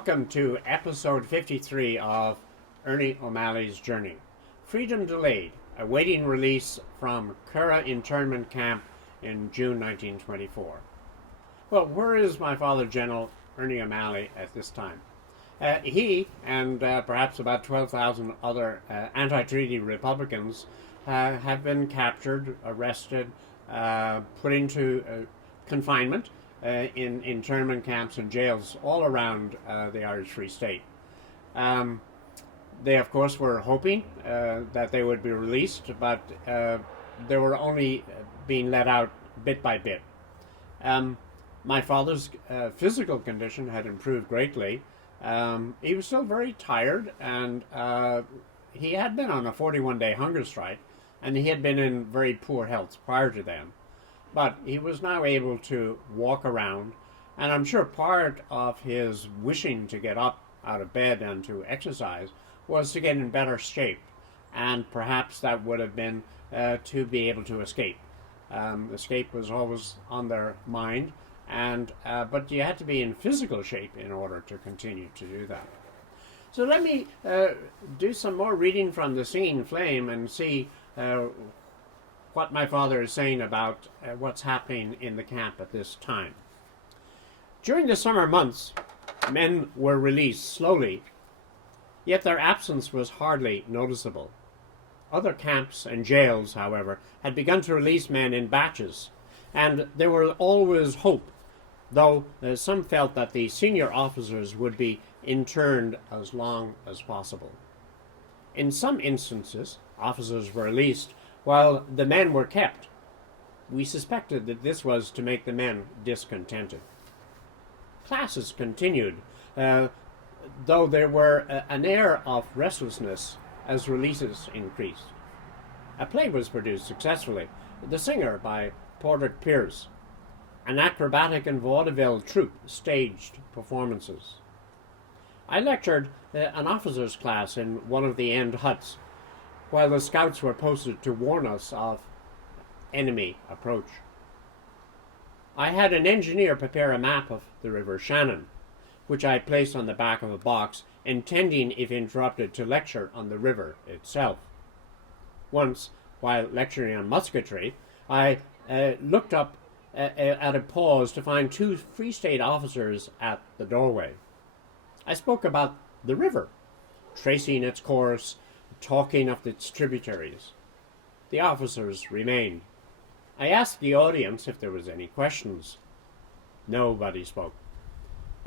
Welcome to episode 53 of Ernie O'Malley's Journey. Freedom Delayed, awaiting release from Curragh internment camp in June 1924. Well, where is my father, General Ernie O'Malley, at this time? He and perhaps about 12,000 other anti-treaty Republicans have been captured, arrested, put into confinement in internment camps and jails all around the Irish Free State. They, of course, were hoping that they would be released, but they were only being let out bit by bit. My father's physical condition had improved greatly. He was still very tired, and he had been on a 41-day hunger strike, and he had been in very poor health prior to then. But he was now able to walk around, and I'm sure part of his wishing to get up out of bed and to exercise was to get in better shape, and perhaps that would have been to be able to escape. Escape was always on their mind, and but you had to be in physical shape in order to continue to do that. So let me do some more reading from the Singing Flame and see what my father is saying about what's happening in the camp at this time. During the summer months, men were released slowly, yet their absence was hardly noticeable. Other camps and jails, however, had begun to release men in batches, and there was always hope, though some felt that the senior officers would be interned as long as possible. In some instances, officers were released while the men were kept. We suspected that this was to make the men discontented. Classes continued, though there were an air of restlessness as releases increased. A play was produced successfully, The Singer by Padraig Pearse. An acrobatic and vaudeville troupe staged performances. I lectured an officers' class in one of the end huts, while the scouts were posted to warn us of enemy approach. I had an engineer prepare a map of the River Shannon, which I placed on the back of a box, intending, if interrupted, to lecture on the river itself. Once, while lecturing on musketry, I looked up at a pause to find two Free State officers at the doorway. I spoke about the river, tracing its course, talking of its tributaries. The officers remained. I asked the audience if there was any questions. Nobody spoke.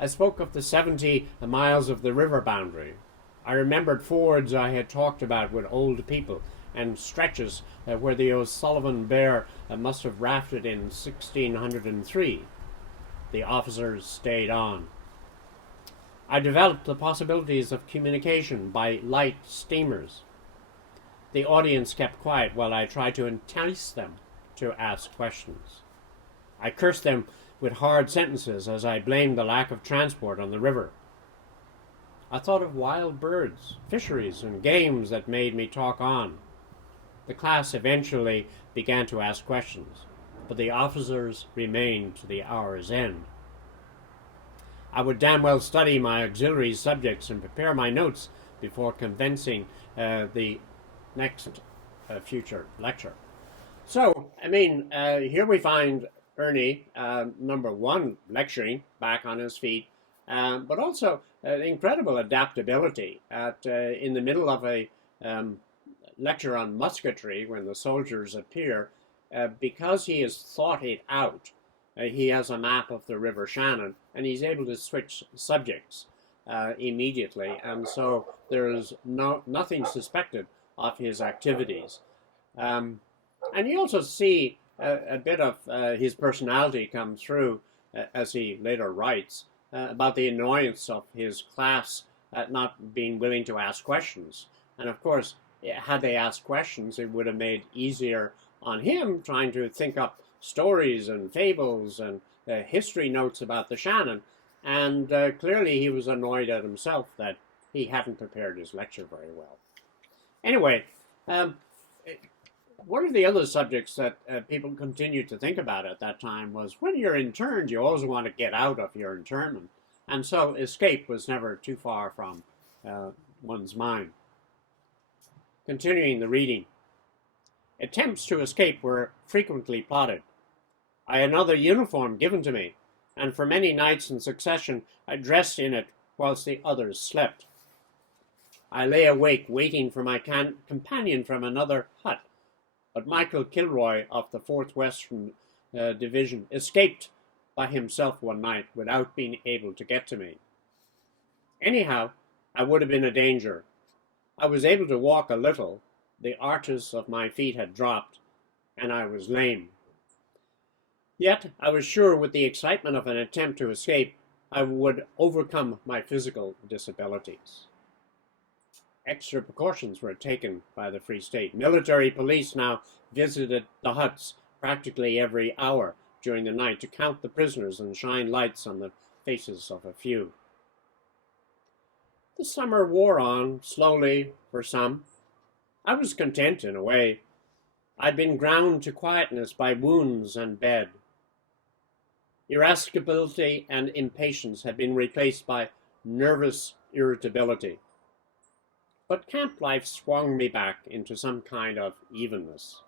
I spoke of the 70 miles of the river boundary. I remembered fords I had talked about with old people, and stretches where the O'Sullivan Bear must have rafted in 1603. The officers stayed on. I developed the possibilities of communication by light steamers. The audience kept quiet while I tried to entice them to ask questions. I cursed them with hard sentences as I blamed the lack of transport on the river. I thought of wild birds, fisheries, and games that made me talk on. The class eventually began to ask questions, but the officers remained to the hour's end. I would damn well study my auxiliary subjects and prepare my notes before commencing the next future lecture. So, here we find Ernie, number one, lecturing, back on his feet, but also incredible adaptability in the middle of a lecture on musketry when the soldiers appear. Because he has thought it out, he has a map of the River Shannon, and he's able to switch subjects immediately, and so there is nothing suspected of his activities. And you also see a bit of his personality come through as he later writes about the annoyance of his class at not being willing to ask questions. And of course, had they asked questions, it would have made easier on him trying to think up stories and fables and history notes about the Shannon. And clearly he was annoyed at himself that he hadn't prepared his lecture very well. Anyway, one of the other subjects that people continued to think about at that time was when you're interned, you always want to get out of your internment. and so escape was never too far from one's mind. Continuing the reading. Attempts to escape were frequently plotted. I had another uniform given to me, and for many nights in succession I dressed in it whilst the others slept. I lay awake waiting for my companion from another hut, but Michael Kilroy of the 4th Western Division escaped by himself one night without being able to get to me. Anyhow, I would have been a danger. I was able to walk a little, the arches of my feet had dropped, and I was lame. Yet I was sure with the excitement of an attempt to escape, I would overcome my physical disabilities. Extra precautions were taken by the Free State. Military police now visited the huts practically every hour during the night to count the prisoners and shine lights on the faces of a few. The summer wore on, slowly for some. I was content in a way. I'd been ground to quietness by wounds and bed. Irascibility and impatience had been replaced by nervous irritability. But camp life swung me back into some kind of evenness.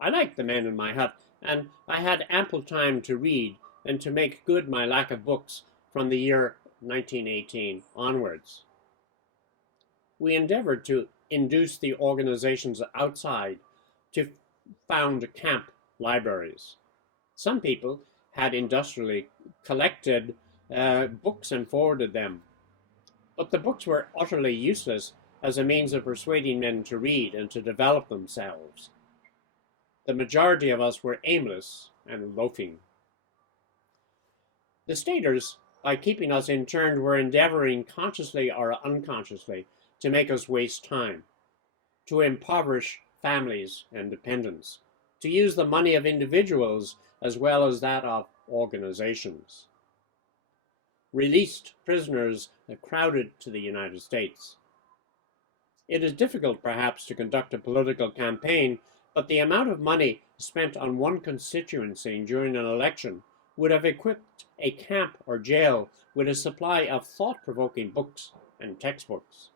I liked the men in my hut, and I had ample time to read and to make good my lack of books from the year 1918 onwards. We endeavored to induce the organizations outside to found camp libraries. Some people had industrially collected books and forwarded them, but the books were utterly useless as a means of persuading men to read and to develop themselves. The majority of us were aimless and loafing. The staters, by keeping us interned, were endeavoring consciously or unconsciously to make us waste time, to impoverish families and dependents, to use the money of individuals as well as that of organizations. Released prisoners crowded to the United States. It is difficult, perhaps, to conduct a political campaign, but the amount of money spent on one constituency during an election would have equipped a camp or jail with a supply of thought-provoking books and textbooks.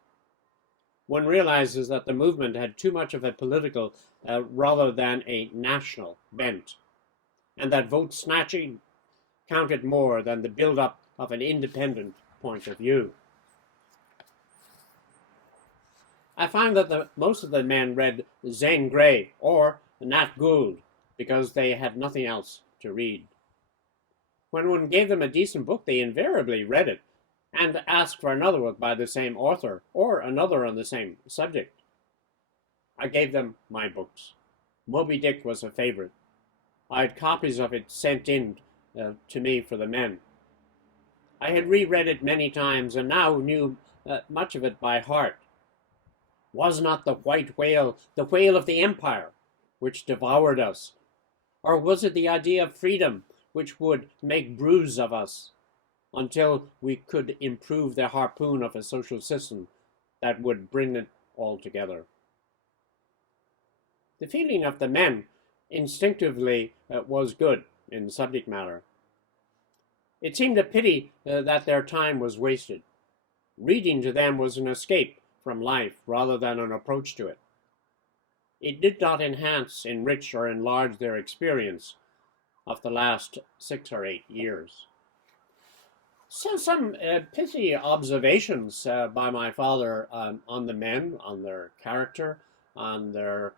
One realizes that the movement had too much of a political rather than a national bent, and that vote snatching counted more than the build-up of an independent point of view. I find that most of the men read Zane Grey or Nat Gould because they had nothing else to read. When one gave them a decent book, they invariably read it and asked for another one by the same author or another on the same subject. I gave them my books. Moby Dick was a favorite. I had copies of it sent in to me for the men. I had reread it many times and now knew much of it by heart. Was not the white whale the whale of the empire which devoured us? Or was it the idea of freedom which would make brews of us until we could improve the harpoon of a social system that would bring it all together? The feeling of the men instinctively was good in subject matter. It seemed a pity that their time was wasted. Reading to them was an escape from life rather than an approach to it. It did not enhance, enrich, or enlarge their experience of the last 6 or 8 years. So some pithy observations by my father on the men, on their character, on their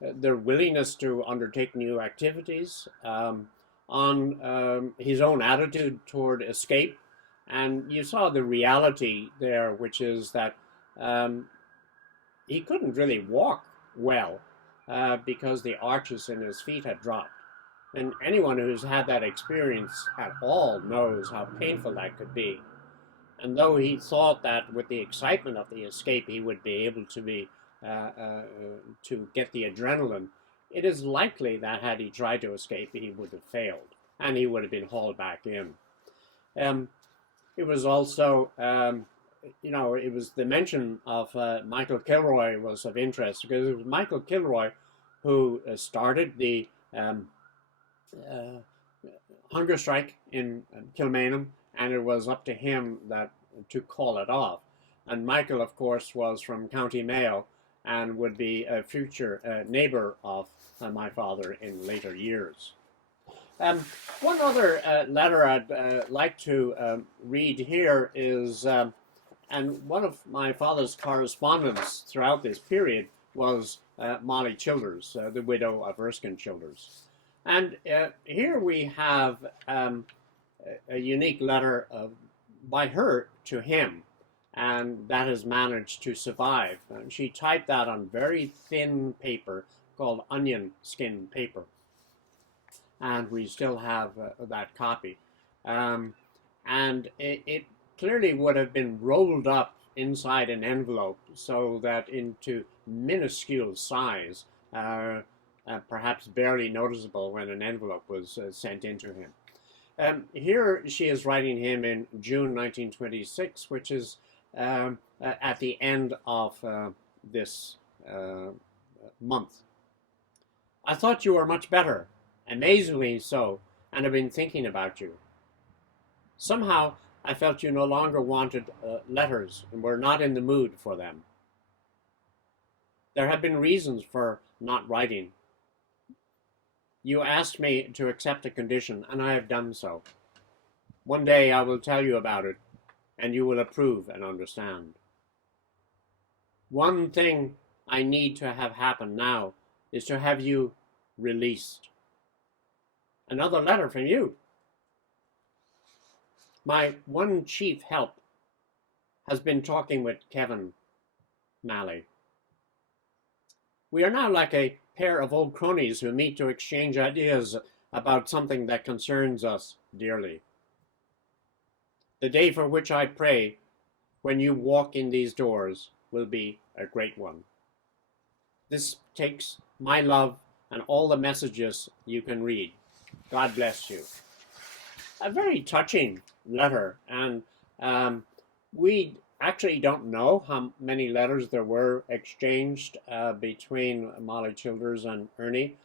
willingness to undertake new activities, on his own attitude toward escape. And you saw the reality there, which is that he couldn't really walk well because the arches in his feet had dropped. And anyone who's had that experience at all knows how painful that could be. And though he thought that with the excitement of the escape he would be able to get the adrenaline, it is likely that had he tried to escape, he would have failed, and he would have been hauled back in. It was also, it was the mention of Michael Kilroy was of interest, because it was Michael Kilroy who started the hunger strike in Kilmainham and it was up to him to call it off. And Michael, of course, was from County Mayo and would be a future neighbor of my father in later years. One other letter I'd like to read here is, and one of my father's correspondence throughout this period was Molly Childers, the widow of Erskine Childers. And here we have a unique letter by her to him, and that has managed to survive. And she typed that on very thin paper called onion skin paper. And we still have that copy. And it clearly would have been rolled up inside an envelope so that into minuscule size, perhaps barely noticeable when an envelope was sent into him. Here she is writing him in June 1926, which is at the end of this month. I thought you were much better, amazingly so, and have been thinking about you. Somehow I felt you no longer wanted letters and were not in the mood for them. There have been reasons for not writing. You asked me to accept a condition, and I have done so. One day I will tell you about it, and you will approve and understand. One thing I need to have happen now is to have you released. Another letter from you. My one chief help has been talking with Kevin Malley. We are now like a pair of old cronies who meet to exchange ideas about something that concerns us dearly. The day for which I pray, when you walk in these doors, will be a great one. This takes my love and all the messages you can read. God bless you. A very touching letter, and we actually don't know how many letters there were exchanged between Molly Childers and Ernie.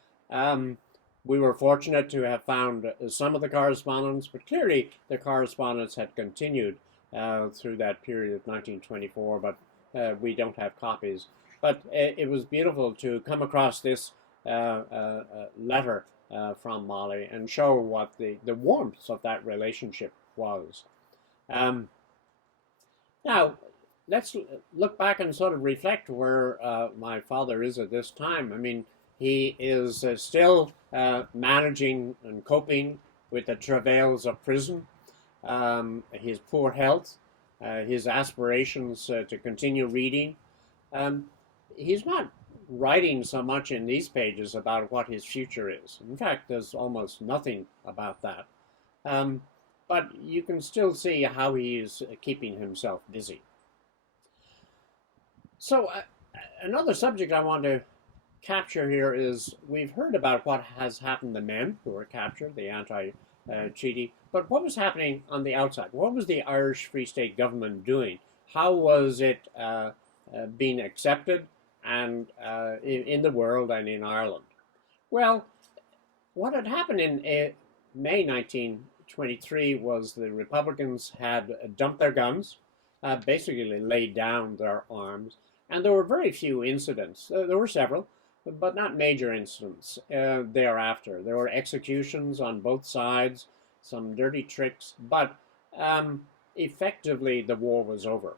We were fortunate to have found some of the correspondence, but clearly the correspondence had continued through that period of 1924, but we don't have copies. But it was beautiful to come across this letter from Molly and show what the warmth of that relationship was. Now, let's look back and sort of reflect where my father is at this time. I mean, he is still managing and coping with the travails of prison, his poor health, his aspirations to continue reading. He's not writing so much in these pages about what his future is. In fact, there's almost nothing about that. But you can still see how he is keeping himself busy. So another subject I want to capture here is we've heard about what has happened to men who were captured, the anti-treaty, but what was happening on the outside? What was the Irish Free State government doing? How was it being accepted and in the world and in Ireland? Well, what had happened in May 1923 was the Republicans had dumped their guns, basically laid down their arms, and there were very few incidents. There were several, but not major incidents thereafter. There were executions on both sides, some dirty tricks, but effectively the war was over.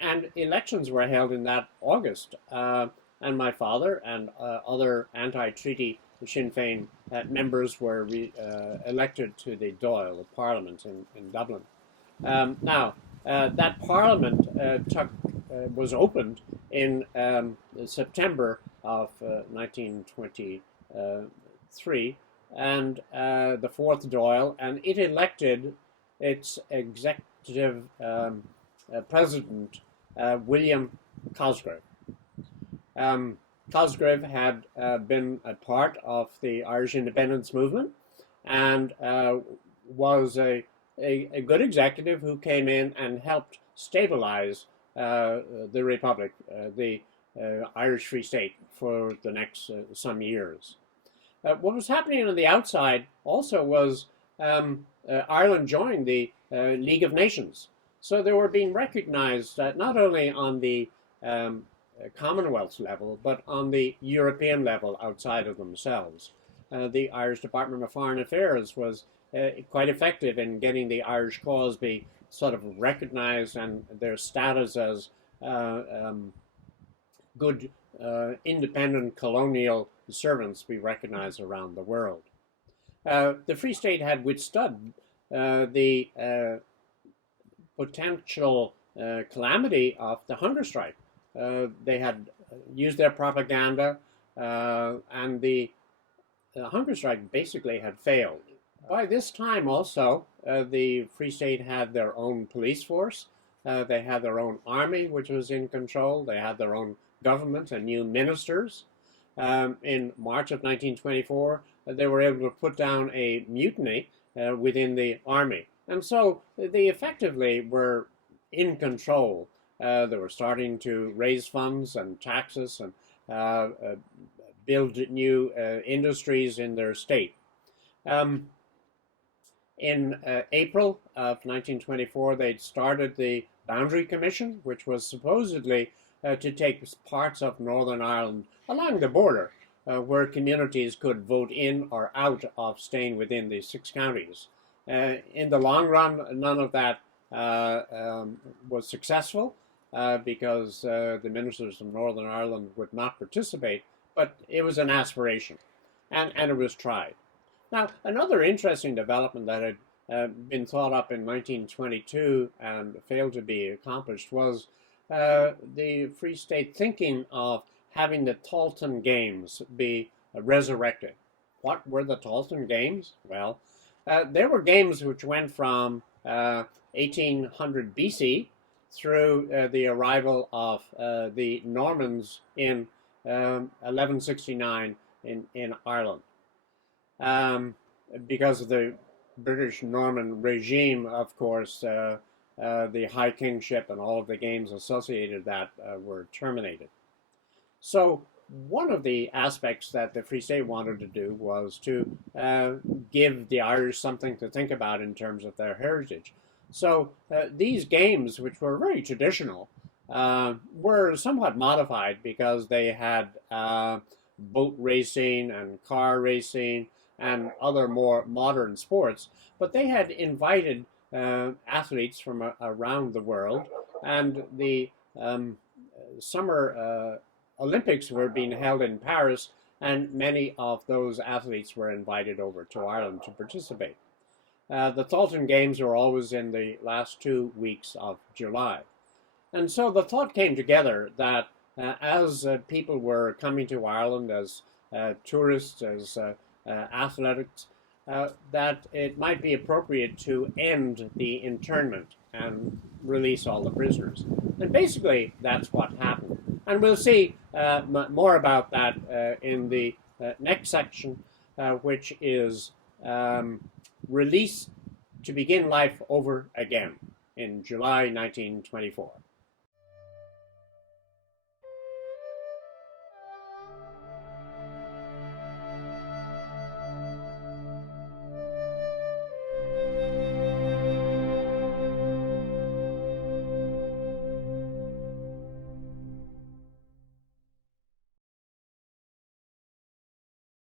And elections were held in that August, and my father and other anti-treaty Sinn Féin members were elected to the Dáil, the Parliament in Dublin. Now, that Parliament was opened in September of 1923, and the fourth Dáil, and it elected its executive president, William Cosgrave. Cosgrave had been a part of the Irish independence movement and was a good executive who came in and helped stabilize the Republic, the Irish Free State, for the next some years. What was happening on the outside also was Ireland joined the League of Nations. So they were being recognized not only on the Commonwealth level, but on the European level outside of themselves. The Irish Department of Foreign Affairs was quite effective in getting the Irish cause be sort of recognized and their status as good independent colonial servants be recognized around the world. The Free State had withstood the potential calamity of the hunger strike. They had used their propaganda, and the hunger strike basically had failed. By this time, also, the Free State had their own police force. They had their own army, which was in control. They had their own government and new ministers. In March of 1924, they were able to put down a mutiny within the army. And so they effectively were in control. They were starting to raise funds and taxes and build new industries in their state. In April of 1924, they'd started the Boundary Commission, which was supposedly to take parts of Northern Ireland along the border, where communities could vote in or out of staying within the 6 counties. In the long run, none of that was successful because the ministers of Northern Ireland would not participate, but it was an aspiration, and it was tried. Now, another interesting development that had been thought up in 1922 and failed to be accomplished was the Free State thinking of having the Tailteann Games be resurrected. What were the Tailteann Games? Well, they were games which went from 1800 BC through the arrival of the Normans in 1169 in Ireland. Because of the British Norman regime, of course, the High Kingship and all of the games associated with that were terminated. So one of the aspects that the Free State wanted to do was to give the Irish something to think about in terms of their heritage. So these games, which were very traditional, were somewhat modified because they had boat racing and car racing and other more modern sports, but they had invited athletes from around the world, and the summer Olympics were being held in Paris, and many of those athletes were invited over to Ireland to participate. The Tailteann Games were always in the last 2 weeks of July. And so the thought came together that as people were coming to Ireland as tourists, as athletics, that it might be appropriate to end the internment and release all the prisoners. And basically, that's what happened. And we'll see more about that in the next section, which is release to begin life over again in July 1924.